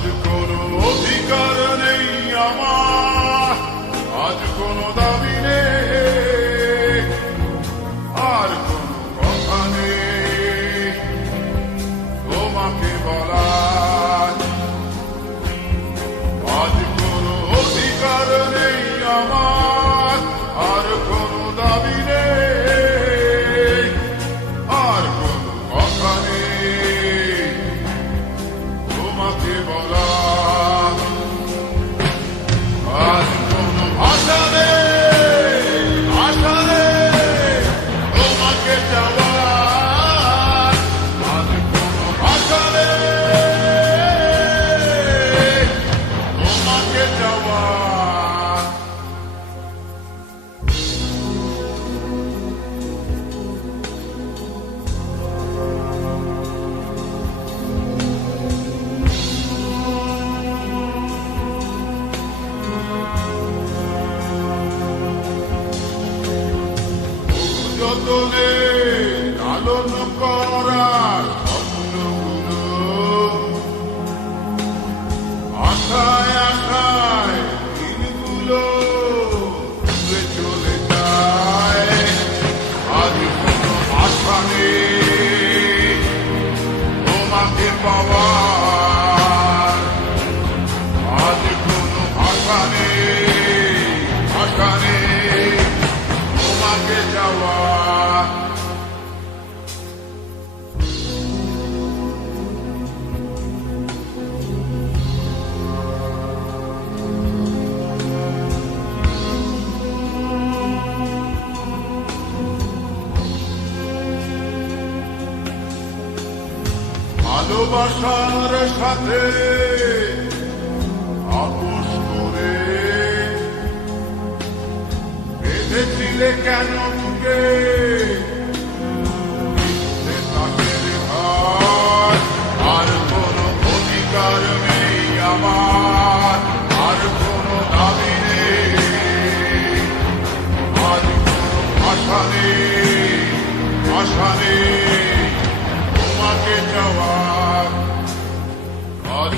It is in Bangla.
আজ কোনো অধিকার নেই আমার, আজ কোনো দাবি নেই, আর কোনো কথা নেই তোমাকে বলার। আজ কোনো অধিকার নেই আমার, আর কোনো দাবি নেই, আর কোনো কথা নেই তোমাকে বলার। আজ কোনো ভাষা নেই, আশা নেই তোমাকে যাওয়ার। আজ কোনো ভাষা নেই তোমাকে যাওয়ার। যতনে লালন করার স্বপ্নগুলো আশায় আশায় দিনগুলো দূরে চলে যায়। আজ কোনো আশা নেই তোমাকে পাওয়ার। আজ কোনো আশা নেই, আশা নেই তোমাকে যাওয়ার। ভালোবাসার সাথে আপোষ করে বেঁধেছিলে কেন বুকে মিথ্যে তাকের ঘর। আর কোনো অধিকার নেই আমার, আর কোনো দাবি নেই, আজ কোনো আশা নেই, আশা নেই তোমাকে যাওয়ার। আজ